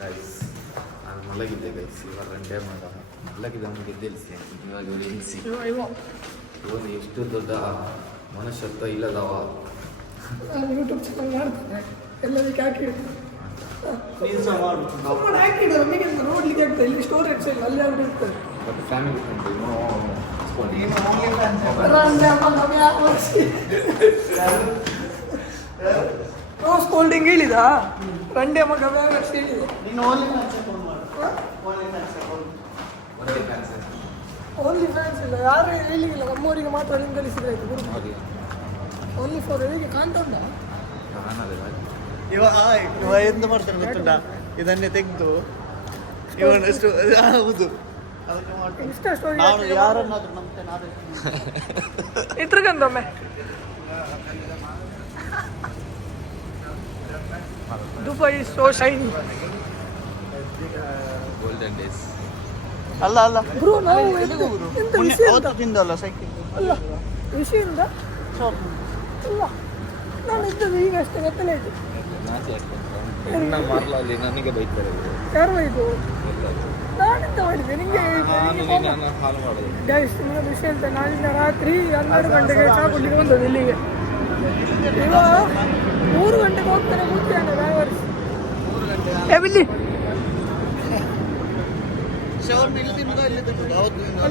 Guys ನಾನು ಮಲಗಿದ್ದೆ guys ಇವಾಗ ಗಂಟೆ ಮಲಗಿದವನು ಗೆದ್ದೆಲ್ಸಿ ಇವಾಗ ಎನಿಸಿ ಇವನು ಎಷ್ಟು ದೊಡ್ಡ ಮನುಷ್ಯತ್ವ ಇಲ್ಲದವ. ನಾನು ಯೂಟ್ಯೂಬ್ ಚಾನಲ್ ಮಾಡ್ತೇನೆ, ಎಲ್ಲದಕ್ಕೆ ಹಾಕಿಡ್ತೀನಿ. ಹಾಕಿದ್ರೆ ನಮಗೆ ನೋಡ್ಲಿಕ್ಕೆ ಆಗ್ತದೆ, ಇಲ್ಲಿ ಸ್ಟೋರೇಜ್ ಇಲ್ಲ, ಅಲ್ಲಿ ಅವ್ರು ಇರ್ತದೆ. ಬಟ್ ಫ್ಯಾಮಿಲಿ ಸ್ಕೋಲ್ಡಿಂಗ್ ಹೇಳಿದ ರಂಡೆ ಮಗ ವ್ಯಾವರ್ಸ್ ಹೇಳಿದೆ. ಓನ್ಲಿ ಫ್ಯಾನ್ಸ್ ಇಲ್ಲ, ಯಾರು ಹೇಳಿಲ್ಲ, ನಮ್ಮವರಿಗೆ ಮಾತ್ರ ಲಿಂಕ್ ಕಳಿಸಿದ್ರೆ ಆಯ್ತು. ಓನ್ಲಿ ಫಾರ್ ಹೇಗೆ ಕಾಣ್ತುಂಡ ಇವ ಎಂತ ಮಾಡ್ತಾನೆ ಗೊತ್ತುಂಟ, ಇದನ್ನೇ ತೆಗೆದು ಇವನಷ್ಟು ಹೌದು ಇನ್ಸ್ಟಾ ಸ್ಟೋರಿ ಯಾರನ್ನಾದ್ರೂ ನಂಬ್ತೇನೆ. ಇತ್ರಗಂದೊಮ್ಮೆ Dubai so shiny. Golden days ಅಲ್ಲ ಅಲ್ಲ ಬ್ರೋ, ನಾವು ಎಂತ ವಿಷಯ ಅಂತ ತಿಂದಲ್ಲ ಸೈಕಲ್ ಅಲ್ಲ ವಿಷಯದಿಂದ ಇಲ್ಲ, ನಾನು ಇದ್ದದ್ದು ಈಗ ಅಷ್ಟೇ ಗೊತ್ತಲೇ ಆಯ್ತು. ಮಾರ್ಲಲ್ಲಿ ನನಗೆ ಬೈತಾರೆ. ಯಾರು ಇದು ನಾನೆಂತ ಮಾಡಿದ್ದೆ ನಿಮಗೆ ಹಾಲು ಮಾಡೋದು. ಗೈಸ್, ನಿಮಗೆ ವಿಷಯ ಅಂತ ನಾಳಿನ ರಾತ್ರಿ 12 ಗಂಟೆಗೆ ಚಾ ಕೊಡ್ಲಿಕ್ಕೆ ಬಂದದ್ದು ಇಲ್ಲಿಗೆ. ಇವಾಗ 3 ಗಂಟೆಗೆ ಹೋಗ್ತಾನೆ ಮುಖ್ಯಾನ ಡ್ರೈವರ್ಸ್ ಬಿಲ್ಲಿ ಅಲ್ಲಿ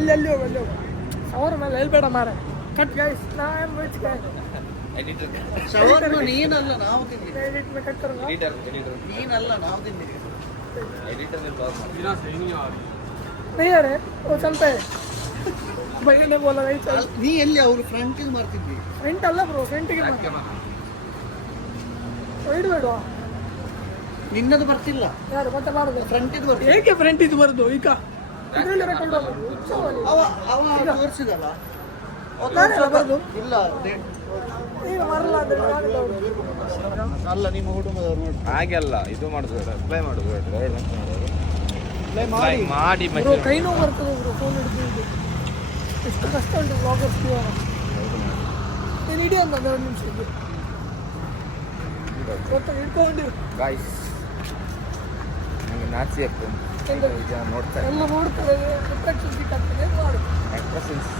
ಅಲ್ಲಿ ಹೋಗಿ ಅಲ್ಲಿ ಹೋಗಿ ಅವರ ಮೇಲೆ ಹೇಳ್ಬೇಡ ಮಾರ. ಕಟ್ ಗೈಸ್, ನಾ ವೆಜ್ ಗೈ ನೀನಲ್ಲ ನಾವು ಎಡಿಟ್ में कट करूंगा. ನೀನಲ್ಲ ನಾವು ತಿಂದಿರಿ. नहीं आ रहे वो चलता है. भैया ने बोला नहीं चल. ನೀ ಎಲ್ಲಿ ಅವರು ಫ್ರಂಟಿಗೆ ಮಾಡ್ತಿದ್ವಿ. ಫ್ರಂಟ್ ಅಲ್ಲ ಬ್ರೋ, ಫ್ರಂಟಿಗೆ ಸೈಡ್ ಬೇಡವಾ? ನಿನ್ನದು ಬರ್ತಿಲ್ಲ, ಯಾರು ಮತ್ತೆ ಮಾಡೋದು? ಫ್ರಂಟಿದು ಬರ್ತಿಲ್ಲ. ಏಕೆ ಫ್ರಂಟ್ ಇದು ಬರೋದು? ಈಗ ಇದರಲ್ಲಿ ರೆಕಾರ್ಡ್ ಆಗೋದು ಅವ ತೋರಿಸಿದಲ್ಲ ನಾನೆಲ್ಲ ಬರೋದು ಇಲ್ಲ ಈಗ ಬರಲ್ಲ ಅಂದ್ರೆ ನಾನೆಲ್ಲ ಬರೋದು. ಅಲ್ಲ ನಿಮ್ಮ ಕುಟುಂಬದವ್ರು ನೋಡಿ ಹಾಗೆಲ್ಲ ಇದು ಮಾಡುದು, ಅಪ್ಲೈ ಮಾಡುದು, ಮಾಡಿ ಬ್ರೋ ಕೈ ನೋವು ಬರ್ತದೆ ಬ್ರೋ ಫೋನ್ ಹಿಡಿದು. ಎಷ್ಟು ಕಷ್ಟ ಉಂಟು ಬ್ಲಾಗರ್ಸ್ ಜೀವನ. ನೀನು ಇಡೀ ಒಂದು 2 ನಿಮಿಷ ಇದ್ದು ಗೊತ್ತಾ, ಹಿಡ್ಕೊಂಡಿರು. ಗಾಯ್ಸ್ ನನಗೆ ನಾಚಿ ಆಗ್ತದೆ ಜನ ನೋಡ್ತಾರೆ. ಎಲ್ಲ ನೋಡ್ತಾರೆ, ಅಟ್ರಾಕ್ಷನ್ ಸಿಕ್ಕಾಗ್ತದೆ, ಏನು ಮಾಡು.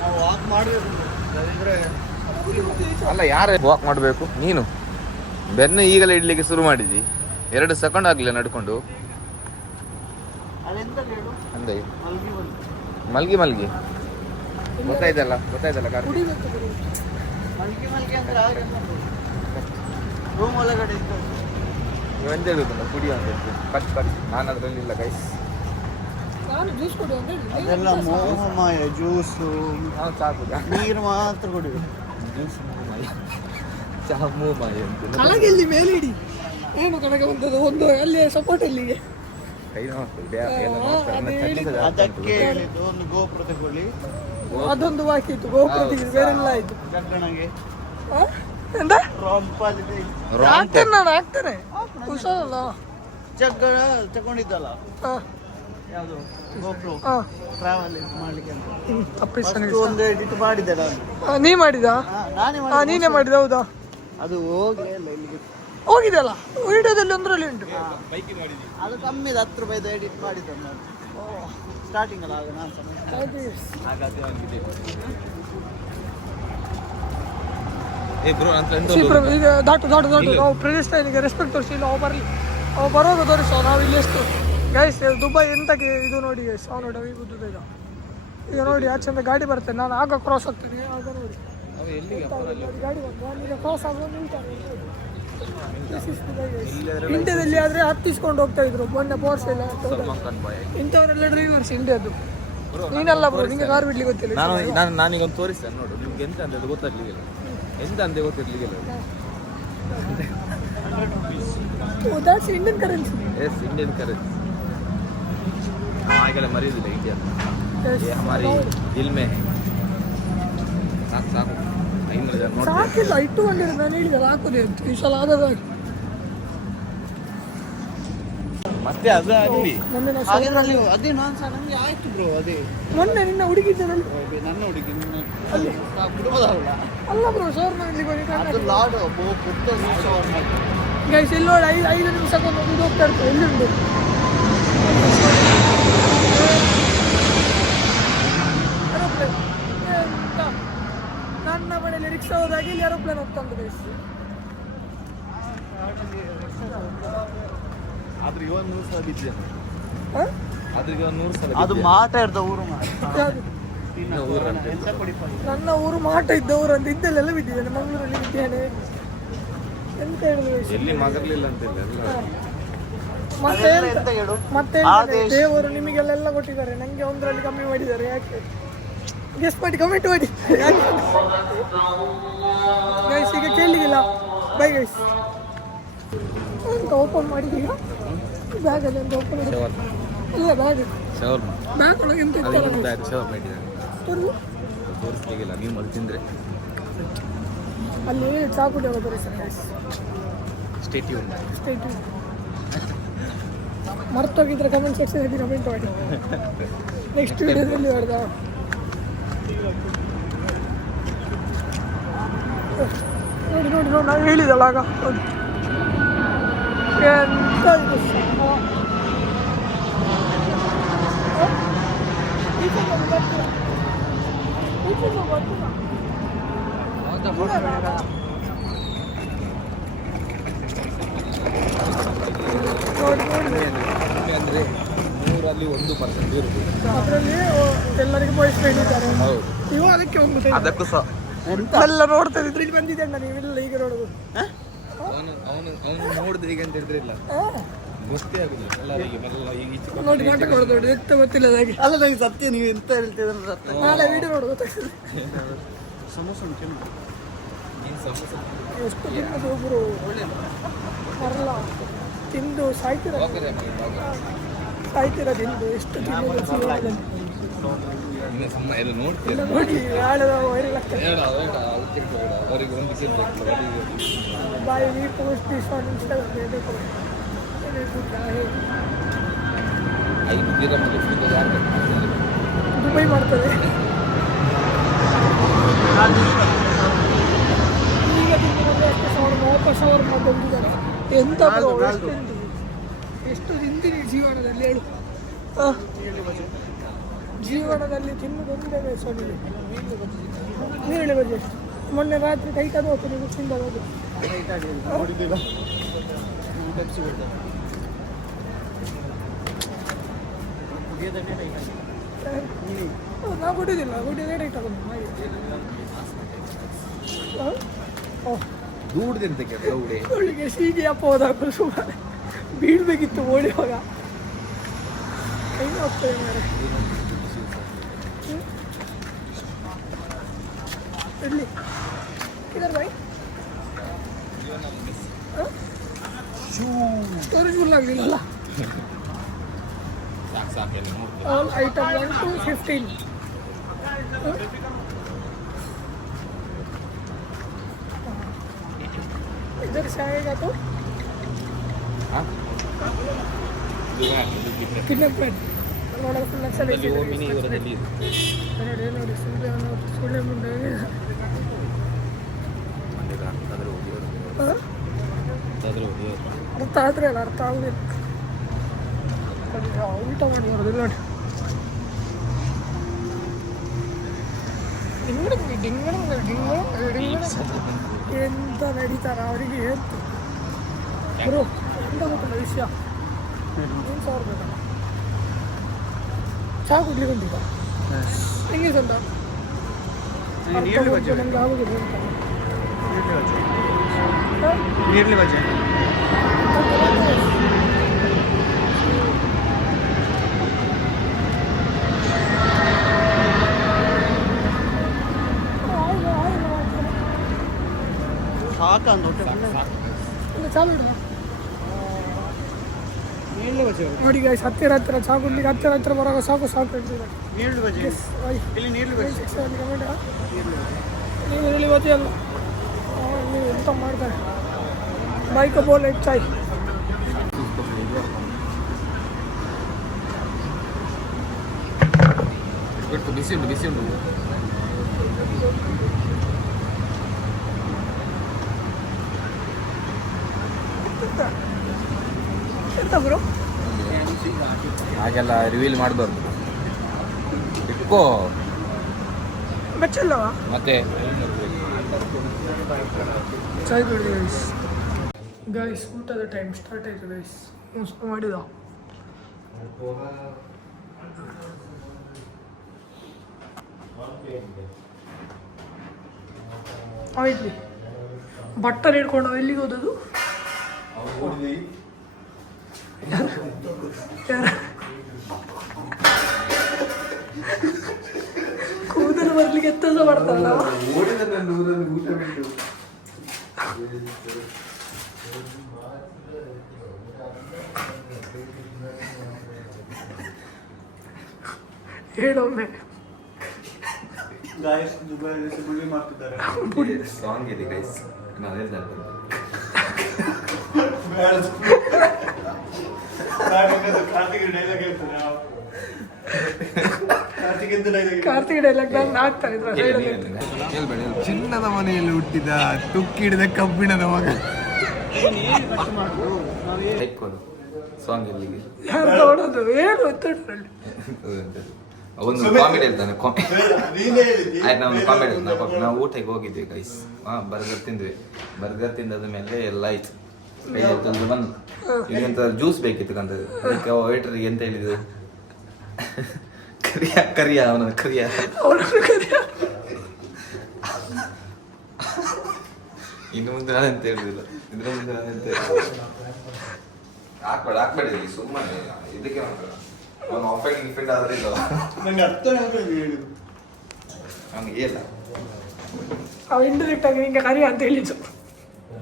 ನಾವು ವಾಕ್ ಮಾಡಬೇಕು ಅಂದ್ರೆ ಅಲ್ಲ, ಯಾರು ವಾಕ್ ಮಾಡಬೇಕು? ನೀನು ಬೆನ್ನು ಈಗಲೇ ಇಡ್ಲಿಕ್ಕೆ ಶುರು ಮಾಡಿದ್ದಿ. 2 ಸೆಕೆಂಡ್ ಆಗಲಿಲ್ಲ ನಡ್ಕೊಂಡು. ಅದೆಂತ ಹೇಳು, ಅಂದೆ ಮಲ್ಗಿ ಬಂದು ಮಲ್ಗಿ ಗೊತ್ತಾಯ್ತಲ್ಲ ಕಾರ್. ಕುಡಿಬೇಕು ಗುರು. ಮಲ್ಗಿ ಅಂದ್ರೆ ರೂಮ್ ಒಳಗಡೆ ಇತ್ತು. ಎಂತ ಹೇಳುತ್ತಲ್ಲ ಕುಡಿ ಅಂತ ಕಚ್ ನಾನು ಅದರಲ್ಲಿ ಇಲ್ಲ ಗೈಸ್. ನಾನು ಜ್ಯೂಸ್ ಕೊಡು ಅಂತ ಹೇಳಿ. ಅದೆಲ್ಲ ಮೋಹಮಾಯ ಜ್ಯೂಸು, ನಾವು ಚಾ ಕುಡಿ, ನೀರು ಮಾತ್ರ ಕುಡಿಬೇಕು. ಜ್ಯೂಸ್ ಮೂಮಾಯ, ಚಾ ಮೂಮಾಯ ಅಂತ ಕಳಗೆಲ್ಲಿ ಮೇಲೆ ಇಡಿ. ಏನು ಕಣಗೆ ಬಂದದ್ದು ಒಂದು ಅಲ್ಲಿ ಸಪೋರ್ಟ್ ಅಲ್ಲಿಗೆ ಕೈ ನೋಡ್ತದೆ ಎಲ್ಲ ನೋಡ್ತಾರೆ. ಅದಕ್ಕೆ ಹೇಳಿದ್ದು ಒಂದು ಗೋಪುರ ತಗೊಳ್ಳಿ. ಅದೊಂದು ಬಾಕಿ ಇತ್ತು, ಗೋಪುರ ತೆಗೆದು ಬೇರೆಲ್ಲ ಆಯ್ತು. ಜಗ್ಗಣಗೆ ಎಂತ ರಂಪಾಲಿದೆ ಆಗ್ತೇನೆ, ನಾನು ಆಗ್ತೇನೆ, ಹುಷಾರಲ್ಲ. ಜಗ್ಗಣ ತಗೊಂಡಿದ್ದಲ್ಲ ಹಾಂ ಯಾವುದು ಗೋಪುರ ಹಾಂ ಟ್ರಾವೆಲ್ ಮಾಡ್ಲಿಕ್ಕೆ ಅಂತ ತಪ್ಪಿಸ್ ಒಂದು ಎಡಿಟ್ ಮಾಡಿದ್ದೆ ನಾನು. ನೀ ಮಾಡಿದ? ನಾನೇ ಹಾಂ ನೀನೇ ಮಾಡಿದ, ಹೌದಾ? ಅದು ಹೋಗ್ಲೇ ಇಲ್ಲ ಇಲ್ಲಿಗೆ. ಹೋಗಿದೆಯಲ್ಲ ವಿಡಿಯೋದಲ್ಲಿ ಒಂದರಲ್ಲಿ ಉಂಟು. ಅದು ಕಮ್ಮಿ 10 ರೂಪಾಯಿದು ಎಡಿಟ್ ಮಾಡಿದ್ದೆ ನಾನು ಸ್ಟಾರ್ಟಿಂಗ್ ಅಲ್ಲ, ಆಗ ನಾನು ಈಗ ದಾಟು ನಾವು ಪ್ರೆಸಿಡೆಂಟ್ಗೆ ರೆಸ್ಪೆಕ್ಟ್ ತೋರಿಸಿಲ್ಲ. ಅವ ಬರಲಿ, ಅವ ಬರುವಾಗ ತೋರಿಸೋ ನಾವು ಇಲ್ಲಿ ಎಷ್ಟು ಗೈಸ್. ದುಬೈ ಎಂತಕ್ಕೆ ಇದು ನೋಡಿ ಗೈಸ್, ಅವ ನೋಡಿ ಬುದ್ಧ ಈಗ ನೋಡಿ ಆಚೆಂದ ಗಾಡಿ ಬರ್ತೇನೆ, ನಾನು ಆಗ ಕ್ರಾಸ್ ಆಗ್ತೀನಿ. ಆಗ ನೋಡಿ ಗಾಡಿ ಬಂದು ಈಗ ಕ್ರಾಸ್ ಆಗೋದು ಇಂಡಿಯಾದಲ್ಲಿ ಆದರೆ ಹತ್ತಿಸ್ಕೊಂಡು ಹೋಗ್ತಾ ಇದ್ರು. ಮೊನ್ನೆ ಪೋರ್ಸ್ ಎಲ್ಲ ಇಂಥವರೆಲ್ಲ ಡ್ರೈವರ್ಸ್ ಇಂಡಿಯಾದ್ದು. ನೀನಲ್ಲ ಬ್ರೋ, ನಿಂಗೆ ಕಾರ್ ಬಿಡ್ಲಿಕ್ಕೆ ಗೊತ್ತಿಲ್ಲ. ನಾನೀಗ ಒಂದು ತೋರಿಸ್ತೇನೆ ನೋಡು, ನಿಮ್ಗೆ ಎಂತ ಅಂತ ಗೊತ್ತಾಗ್ಲಿಕ್ಕಿಲ್ಲ, ಎಂತ ಅಂತ ಗೊತ್ತಿರ್ಲಿಕ್ಕಿಲ್ಲ. that's Indian currency. Yes, Indian currency. ನಾವು ಆಗೆಲ್ಲ ಮರೆಯೋದಿಲ್ಲ ಇಂಡಿಯಾ. ಹಮಾರಿ ದಿಲ್ ಮೇ ಹೈ. ಸಾಕು 500 ಜನ ನೋಡಿ. ಸಾಕಿಲ್ಲ, ಇಟ್ಟುಕೊಂಡಿರೋ ನಾನು ಹೇಳಿದ್ರೆ ಹಾಕೋದೇ ಅಂತ ಈ ಸಲ ಆದಾಗ. ಮತ್ತೆ ಅದು ಆಗಲಿ. ಮೊನ್ನೆ ನಾವು ಹಾಗಿದ್ರಲ್ಲಿ ಅದೇ ನಾನು ಸಹ ನನಗೆ ಆಯ್ತು ಬ್ರೋ. ಅದೇ ಮೊನ್ನೆ ನಿನ್ನ ಹುಡುಗಿದ್ದರಲ್ಲಿ ನನ್ನ ಹುಡುಗಿ ಅಲ್ಲಿ ಕುಟುಂಬದವಲ್ಲ ಅಲ್ಲ ಬ್ರೋ, ಶೋರ್ನಲ್ಲಿ ಅದು ಲಾಡು ಪುಟ್ಟ ಗೈಸ್ ಇಲ್ಲಿ ನೋಡಿ 5 ನಿಮಿಷಕ್ಕೊಂದು ಇದು ಹೋಗ್ತಾ ಇರ್ತದೆ. ಎಲ್ಲಿಂದು ಏರೋಪ್ಲೇನ್ ಎಂತ ನನ್ನ ಮನೆಯಲ್ಲಿ ರಿಕ್ಷಾ ಹೋದಾಗಿ ಇಲ್ಲಿ ಏರೋಪ್ಲೇನ್ ಹೋಗ್ತಾ ಉಂಟು ಗೈಸ್. ಆದ್ರೆ ಇವನ್ 100 ಸಲ ಬಿದ್ದೆ. ಆದ್ರೆ ಇವನ್ 100 ಸಲ ಅದು ಮಾಟ ಇರ್ದ ಊರು ಯಾವುದು? ನನ್ನ ಊರು ಮಾಟ ಇದ್ದ ಊರು ಅಂತ ಇದ್ದಲ್ಲೆಲ್ಲ ಬಿದ್ದಿದ್ದೇನೆ. ಮಂಗಳೂರಲ್ಲಿ ಬಿದ್ದೇನೆ. ಎಂತ ಹೇಳುದು guys? ಎಲ್ಲಿ ಮಗರ್ಲಿಲ್ಲ ಅಂತಿಲ್ಲ ಎಲ್ಲ. ಮತ್ತೆ ಮತ್ತೆ ದೇವರು ನಿಮಗೆಲ್ಲ ಕೊಟ್ಟಿದ್ದಾರೆ, ನಂಗೆ ಒಂದರಲ್ಲಿ ಕಮ್ಮಿ ಮಾಡಿದ್ದಾರೆ. ಯಾಕೆ ಗೆಸ್ಟ್ ಮಾಡಿ ಕಮೆಂಟ್ ಮಾಡಿ ಗೈಸ್. ಈಗ ಕೇಳಲಿಲ್ಲ. Bye guys. ಅಂತ ಓಪನ್ ಮಾಡಿದೀಗ ಬ್ಯಾಗಲ್ಲಿ ಅಂತ ಓಪನ್ ಮಾಡಿ. ಇಲ್ಲ ಬ್ಯಾಗ್ ಬ್ಯಾಗ್ ಒಳಗೆ ಎಂತ ತೋರಿಸ್ಲಿಕ್ಕಿಲ್ಲ, ನೀವು ಅದು ತಿಂದ್ರೆ ಅಲ್ಲಿ ಚಾಕುಡಿ ಹೋಗೋದು ಸರ್ ಗೈಸ್. ಸ್ಟೇಟ್ಯೂನ್ ಮರ್ತೋಗಿದ್ರೆ ಕಮೆಂಟ್ ಸೆಕ್ಷನ್ ಕಮೆಂಟ್ ಮಾಡಿ. ನೆಕ್ಸ್ಟ್ ವಿಡಿಯೋದಲ್ಲಿ ಹೊಡೆದ ನೋಡಿ ನೋಡಿ ನೋಡಿ ನಾವು ಹೇಳಿದಲ್ಲ ಆಗ ಎಂತ ಇದು ಅಂದ್ರೆ 100ರಲ್ಲಿ 1% ಇರುತ್ತೆ. ಅದರಲ್ಲಿ ಎಲ್ಲರಿಗೂ ಬಾಯ್ಸ್ ಫ್ರೆಂಡ್ ಇದ್ದಾರೆ. ನೀವು ಅದಕ್ಕೆ ಒಂದು ಅದಕ್ಕೂ ಸಹ ಎಲ್ಲ ನೋಡ್ತಾ ಇದ್ರೆ ಇಲ್ಲಿ ಬಂದಿದೆ ಅಣ್ಣ. ನೀವೆಲ್ಲ ಈಗ ನೋಡೋದು ಅವನು ನೋಡಿದ್ರೆ ಈಗ ಅಂತ ಹೇಳಿದ್ರೆ ಇಲ್ಲ ಗೊತ್ತೇ ಆಗುದಿಲ್ಲ ಎಲ್ಲರಿಗೆ ಎಲ್ಲ ಈಗ ನೋಡಿ ನಾಟಕ ನೋಡೋದು ಎತ್ತ ಗೊತ್ತಿಲ್ಲ ಹಾಗೆ. ಅಲ್ಲ ನನಗೆ ಸತ್ಯ ನೀವು ಎಂತ ಹೇಳ್ತಿದ್ರೆ ಸತ್ಯ. ನಾಳೆ ವಿಡಿಯೋ ನೋಡು ಗೊತ್ತಾಗ್ತದೆ. ಸಮೋಸ ಉಂಟು ಎಷ್ಟು ತಿನ್ನೋದು ಒಬ್ಬರು ಬರಲ್ಲ ತಿಂದು ಸಾಯ್ತಿರ ತಿಂದು ಎಷ್ಟು ತಿನ್ನೋದು ಜೀವನದಲ್ಲಿ. ನೋಡ್ತೀರ ನೋಡಿ ನಾಳೆ ವೈರಲ್ ಆಗ್ತದೆ. ಅವರಿಗೆ ಒಂದು ಬಾಯಿ ನೀರು ಪೋಸ್ಟ್ ದಿವಸ ಇನ್ಸ್ಟಾಗ್ರಾಮ್ ದುಬೈ ಮಾಡ್ತದೆ. ಈಗ ತಿಂಗಳು ಅಷ್ಟು 40,000 ಬಂದಿದ್ದಾರೆ. ಎಂತ ಎಷ್ಟು ತಿಂತೀನಿ ಜೀವನದಲ್ಲಿ ಹೇಳು. ಜೀವನದಲ್ಲಿ ತಿನ್ನುವುದೊಂದೇ ಸೊನ್ನೆ. ನೀರುಳ್ಳಿ ಬಜೆ ಮೊನ್ನೆ ರಾತ್ರಿ ಟೈಟ್ ಅದು ಹೋಗ್ತದೆ. ನೀವು ತಿಂದದ್ದು ನಾವು ಕೊಟ್ಟಿದ್ದಿಲ್ಲ. ಕೊಟ್ಟಿದ್ದೇ ಟೈಟ್ ಆಗೋದು ಅವಳಿಗೆ ಸೀಗೆ ಅಪ್ಪ ಹೋದಾಗ ಸುಮಾರು ಬೀಳ್ಬೇಕಿತ್ತು ಓಡಿವಾಗ. ಹೆಂಗೆ ಹೋಗ್ತದೆ ಮಾರೆ ಇಡ್ಲಿ ಇದರ ಬಾಯ್ ಸ್ಟೋರೇಜ್ ಫುಲ್ ಆಗಲಿಲ್ಲ. All item 1 to 15. इधर से आएगा तो कितने प्लेट ನೋಡೋಣ. ಫುಲ್ ನಕ್ಸಲ್ ನೋಡಿ ನೋಡಿ ಸುಳ್ಳೆ ಮುಂದೆ ಅರ್ಥ ಆದರೆ ಅಲ್ಲ ಅರ್ಥ ಆಗುದಿಲ್ಲ. ಊಟ ಮಾಡಿ ಬರೋದಿಲ್ಲ ನೋಡಿ. ಎಂತ ನಡೀತಾರ ಅವರಿಗೆ ಹೇಳ್ತು ಬ್ರೋ. ಎಂತ ಗೊತ್ತಿಲ್ಲ ವಿಷಯ. 1,000 ಬೇಕಲ್ಲ ಚಹಾ ಕುಡ್ಲಿಕ್ಕೆ ಉಂಟಿಲ್ಲ. ಹೆಂಗೆ ಸಂತ ನಂಗೆ ಆಗುದಿಲ್ಲ ಅಂತ. ನೀರ್ಲಿ ಬಜೆ ಸಾಕಂದು ಚಾಲು ನೋಡಿ ಗೈಸ್. ಹತ್ತಿರ ಚಹಾ ಕುಡ್ಲಿಕ್ಕೆ ಹತ್ತಿರ ಬರುವಾಗ ಸಾಕು ಹೇಳ್ತಿದ್ದಾರೆ. ನೀರುಳ್ಳಿ ಬಜೆ ಅಲ್ಲ ನೀವು ಎಂತ ಮಾಡ್ತಾರೆ. ಬೈಕ್ ಬೋಲ್ ಚಾಯ್ ಬಿಸಿ ಉಂಟು. ಬ್ರೋ? ಹಾಗೆಲ್ಲ ರಿವೀಲ್ ಮಾಡಬಾರ್ದು. ಇಟ್ಕೋ ಬೆಚ್ಚಲ್ಲವಾ? ಮತ್ತೆ ಚಾಯ್ ಕುಡಿ ಗೈಸ್. ಗೈಸ್ ಊಟದ ಟೈಮ್ ಸ್ಟಾರ್ಟ್ ಆಯಿತು ಗೈಸ್. ಮುಸ್ಕು ಮಾಡಿದ ಆಯ್ತು. ಬಟ್ಟಲು ಹಿಡ್ಕೊಂಡು ನಾವು ಎಲ್ಲಿಗೆ ಹೋದದು? ಕೂದಲು ಬರ್ಲಿಕ್ಕೆ ಎತ್ತಸ ಮಾಡ್ತಾರಲ್ಲ. ಹೇಳೊಮ್ಮೆ ಸಾಂಗ್ ಇದೆ ಗೈಸ್, ನಾನು ಕಾರ್ತಿಕ್ ಡೈಲಾಗ್ ನಾನು ಆಗ್ತಾ ಇದ್ರ ಚಿನ್ನದ ಮನೆಯಲ್ಲಿ ಹುಟ್ಟಿದ ತುಕ್ಕಿಡಿದ ಕಬ್ಬಿಣದ ಮಗ. ಸಾಂಗ್ ಎಲ್ಲಿಗೆ ಯಾರು ನೋಡೋದು ಹೇಳು ಎತ್ತರಲ್ಲಿ. ಒಂದು ಕಾಮಿಡಿ ಹೇಳ್ತಾನೆ. ಆಯ್ತು, ನಾವು ಒಂದು ಕಾಮಿಡಿ ಹೇಳ್ತಾನೆ. ನಾವು ಊಟಕ್ಕೆ ಹೋಗಿದ್ವಿ ಗೈಸ್. ಬರ್ಗರ್ ತಿಂದ್ವಿ. ಬರ್ಗರ್ ತಿಂದಾದ ಮೇಲೆ ಎಲ್ಲ ಆಯ್ತು. ಕೈಯಲ್ಲಿ ಬಂದು ಈಗಂತ ಜ್ಯೂಸ್ ಬೇಕಿತ್ತು ಅಂತ. ಅದಕ್ಕೆ ವೇಟ್ರಿಗೆ ಎಂತ ಹೇಳಿದ್ರು, ಕರಿಯ ಅವನ ಕರಿಯ ಇನ್ನು ಮುಂದೆ ನಾನೆಂತ ಹೇಳುದಿಲ್ಲ. ಇದ್ರ ಮುಂದೆ ನಾನೆಂತ ಹಾಕ್ಬೇಡಿ ಸುಮ್ಮನೆ ಇದಕ್ಕೆ ಅವನು ಆಫೆಂಡ್ ಗಿಫೆಂಡ್ ಆದ್ರೆ ಇಲ್ಲ ನಂಗೆ ಅರ್ಥ ಹೇಳಿದ್ರು. ಅವನಿಗೆ ಇಲ್ಲ, ಅವ ಇಂಡೈರೆಕ್ಟ್ ಆಗಿ ನಿಂಗೆ ಕರಿ ಅಂತ ಹೇಳಿದ್ದು.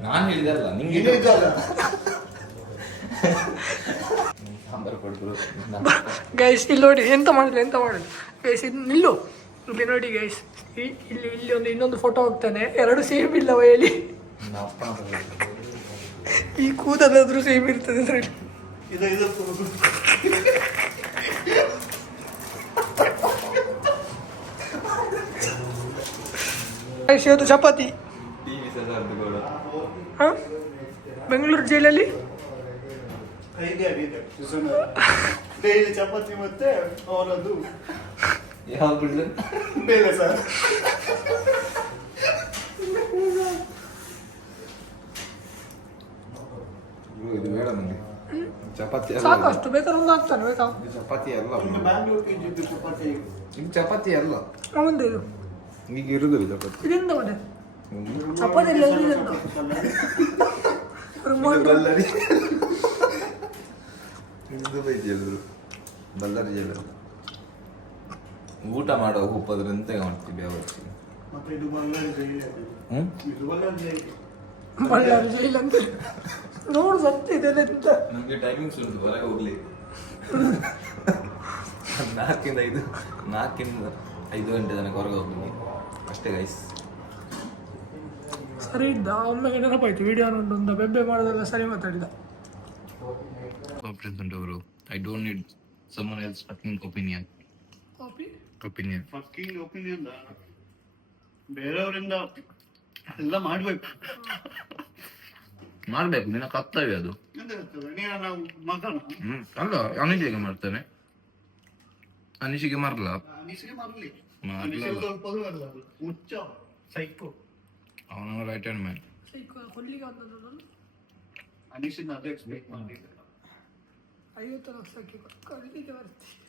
ನಾನು ಹೇಳಿದಲ್ಲ ನಿಂಗೆ ಸಾಂಬಾರು ಕೊಡ್ರು. ಗೈಸ್ ಇಲ್ಲಿ ನೋಡಿ ಎಂತ ಮಾಡಿಲ್ಲ ಗೈಸ್. ಇದು ನಿಲ್ಲು ಇಲ್ಲಿ ನೋಡಿ ಗೈಸ್. ಇಲ್ಲಿ ಒಂದು ಇನ್ನೊಂದು ಫೋಟೋ ಹೋಗ್ತಾನೆ. ಎರಡು ಸೇಮ್ ಇಲ್ಲವ ಹೇಳಿ. ಈ ಕೂದಲಾದ್ರೂ ಸೇಮ್ ಇರ್ತದೆ ಇದರಲ್ಲಿ. ಗೈಸ್ ಇವತ್ತು ಚಪಾತಿ. ಹಾಂ, ಬೆಂಗಳೂರು ಜೈಲಲ್ಲಿ ಡೈಲಿ ಚಪಾತಿ ಮತ್ತೆ ಅವನದು ಯಾವ ಬಿಡ್ಲು ಬೇಳೆ ಸರ್. ಇದು ಬೇಡ ನನಗೆ ಚಪಾತಿ ಸಾಕಷ್ಟು ಬೇಕಾದ್ರೆ ಒಂದು ಹಾಕ್ತಾನೆ. ಬೇಕಾ ಚಪಾತಿ ಅಲ್ಲ, ಬ್ಯಾಂಗ್ಳೂರ್ಗೆ ಇದ್ದಿದ್ದು ಚಪಾತಿ. ಇದು ಚಪಾತಿ ಅಲ್ಲ. ಅವಂದು ಇದು ಈಗ ಇರುದಿಲ್ಲ ಚಪಾತಿ. ಇದೆಂತ ಮತ್ತೆ ಚಪಾತಿ ಎಲ್ಲ ಇದೆಂತ ಬಳ್ಳಾರಿ ದುಬೈ ಜೈಲರು, ಬಳ್ಳಾರಿ ಜೈಲರು. ಊಟ ಮಾಡೋ ಉಪ್ಪದ್ರ ಎಂತ ಮಾಡ್ತೀವಿ ಅವತ್ತು. ಮತ್ತೆ ಇದು ಬಳ್ಳಾರಿ ಜೈಲು. ಇದು ಬಳ್ಳಾರಿ ಜೈಲು. ಬಳ್ಳಾರಿ ಜೈಲ್ ಅಂತ ನೋಡು ಸತ್ಯ ಇದೆ ಅಂತ. ನಮಗೆ ಟೈಮಿಂಗ್ಸ್ ಉಂಟು ಹೊರಗೆ ಹೋಗ್ಲಿ. 4 ರಿಂದ 5 ಗಂಟೆ ತನಕ ಹೊರಗೆ ಹೋಗ್ಲಿ ಅಷ್ಟೇ ಗೈಸ್. ಸರಿ ಇದ್ದ. ಒಮ್ಮೆಗೆ ನೆನಪಾಯ್ತು ವಿಡಿಯೋ ಒಂದು ಬೆಬ್ಬೆ ಮಾಡೋದೆಲ್ಲ ಸರಿ ಮಾತಾಡಿದ. ಅವರು I don't need someone else fucking opinion. Fucking opinion ಬೇರೆಯವರಿಂದ ಎಲ್ಲ ಮಾಡ್ಬೇಕು. ನಿನ್ನ ಕರ್ತವ್ಯ ಅದು. ನಾವು ಮಗನ ಅಲ್ಲ, ಅನಿಶಿಗೆ ಮಾಡ್ತಾನೆ. ಅನಿಶಿಗೆ ಮಾರ್ಲ ಮರಲಿ ಮುಚ್ಚ ಸೈಕೋ ಅವನ ರೈಟ್ ಹ್ಯಾಂಡ್ ಮ್ಯಾನ್. ಕೊಲ್ಲಿಗೆ ಬಂದದ್ದು ಅನಿಶಿನ ಅದು ಎಕ್ಸ್ಪೆಕ್ಟ್ ಮಾಡಿಲ್ಲ. 50 ಲಕ್ಷಕ್ಕೆ ಕೊಲ್ಲಿಗೆ ಬರ್ತೀವಿ.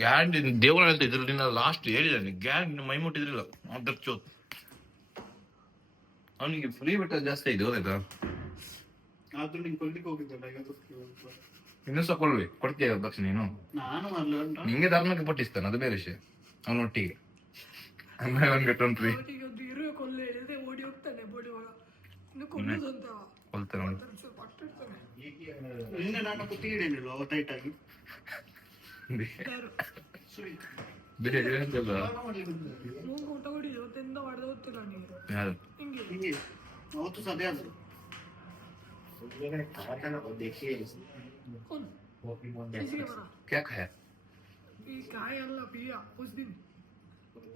ಗ್ಯಾಂಡ್ ದೇವರ ಅಂತ ಇದ್ರಲ್ಲಿನ ಲಾಸ್ಟ್ ಹೇಳಿದ್ದಾನೆ. ಗ್ಯಾಂಡ್ ಮೈ ಮುಟ್ಟಿದ್ರಿಲ್ಲ ಅದ್ರ ಚೋತ್. ಅವನಿಗೆ ಫ್ರೀ ಬೆಟ್ಟ ಜಾಸ್ತಿ ಆಯ್ತು ಗೊತ್ತಾಯ್ತಾ. ಆದ್ರೂ ನೀನ್ ಕೊಲ್ಲಿಗೆ ಹೋಗಿದ್ದಲ್ಲ 50 ಇನ್ನೂ ಸಹ ಕೊಡ್ತೀಯ ದಕ್ಷಿಣ ನೀನು. ನಾನು ಮಾಡ್ಲ ನಿಂಗೆ ಧರ್ಮಕ್ಕೆ ಪಟ್ಟಿಸ್ತಾನೆ, ಅದು ಬೇರೆ ವಿಷಯ. ಅವನೊಟ್ಟಿಗೆ ಅವನಿಗೆ ಟ್ರಂಪ್ರಿ ಇರುವ ಕೊಲ್ಲೆ ಹೇಳಿದ್ರೆ ಓಡಿ ಹೋಗ್ತಾನೆ. ಬೋಡಿ ಒಳ ಇನ್ನು ಕೊಲ್ಲೋದು ಅಂತ ಕೊಲ್ತಾನೆ. ನಿನ್ನೆ ನಾನು ಕುತ್ತಿಗಿಡೇನಿಲ್ಲ ಅವ ಟೈಟ್ ಆಗಿ ಊಟ ಹೊಡಿದು ಅವತ್ತೆಂದ ಮಾಡಿದ ಗೊತ್ತಿಲ್ಲ ನಿಂಗೆ. ಹಿಂಗೆ ಅವತ್ತು ಸದೇ ಆದ್ರು क्या खाया? काय अल्लाह पिया उस दिन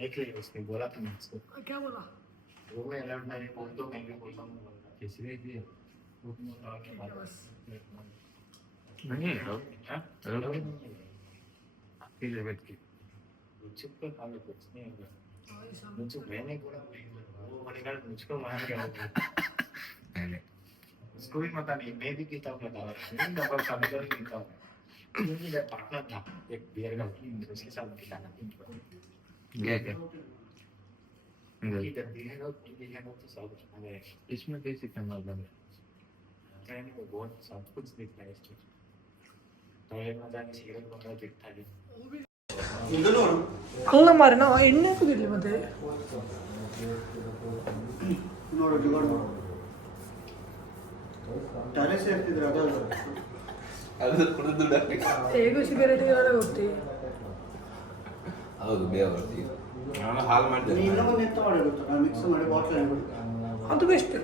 देख ले उसके बोला था मैं उसको क्या बोला वो मैं अलर्ट नहीं बोल तो मैं भी बोलता हूँ किसी भी बस ಮುಚ್ಚುಕ ಕಾಲ ಪ್ರಶ್ನೆ ಇಲ್ಲ ಮುಚ್ಚು ಮೇನೆ ಕೂಡ ಮನೆಗಳು ಮುಚ್ಚುಕ ಮಾಡಿ ಸ್ಕೂಲ್ ಮತ ನೀ ಮೇದಿ ಕಿತಾब बता नहीं डबल समझ नहीं किताब ये मेरा पार्टनर था एक बियर का उसके साथ खिलाना क्या इसमें कैसे करना बंद ट्रेनिंग को बहुत सब कुछ दिखता है इसमें टॉयलेट में जाने सिगरेट पकड़ा दिखता है ಅಲ್ಲ ಮಾರಿ ನಾವು ಎಣ್ಣೆ ಹಾಕುದಿಲ್ಲ ಮತ್ತೆ ಅದು ಕುಡಿದು ಹೇಗೂ ಸಿಗರೇಟ್ ಗೊತ್ತಿ ಹೌದು ಬೇವರ್ತಿ ನಾನು ಹಾಲ್ ಮಾಡಿದೆ ಅದು ಬೆಸ್ಟ್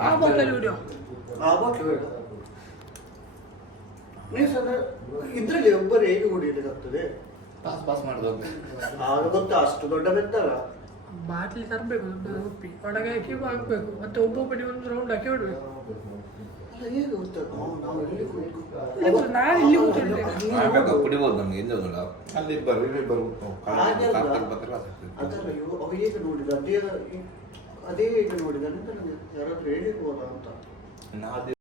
ಆ ಬಾಟಲ್ ವಿಡಿಯೋ ಇದ್ರಲ್ಲಿ ಒಬ್ಬರು ಹೇಗೆ ಕುಡಿಯಲಿಕ್ಕಾಗ್ತದೆ ಪಾಸ್ ಮಾಡಿದ ಅದು ಗೊತ್ತಾ ಅಷ್ಟು ದೊಡ್ಡ ಬೆತ್ತಲ್ಲ ಬಾಟ್ಲಿ ತರಬೇಕು ಉಪ್ಪಿ ಒಳಗೆ ಹಾಕಿ ಹಾಕ್ಬೇಕು ಮತ್ತೆ ಒಬ್ಬೊಬ್ಬನಿಗೆ ಒಂದು ರೌಂಡ್ ಹಾಕಿ ಬಿಡ್ಬೇಕು ಹೇಗೆ ಗೊತ್ತದ ನಾವು ಎಲ್ಲಿ ನಾನು ಇಲ್ಲಿ ಕೂತಿದ್ದೆ ಕುಡಿಬೋದು ನಮ್ಗೆ ಇಲ್ಲ ಅಲ್ಲಿ ಬರು ಅದಲ್ಲ ಅವ ಹೇಗೆ ನೋಡಿದ ಅದೇ ಹೇಗೆ ನೋಡಿದ ಅಂತ ನನಗೆ ಯಾರಾದ್ರೂ ಹೇಳಿರ್ಬೋದಾ ಅಂತ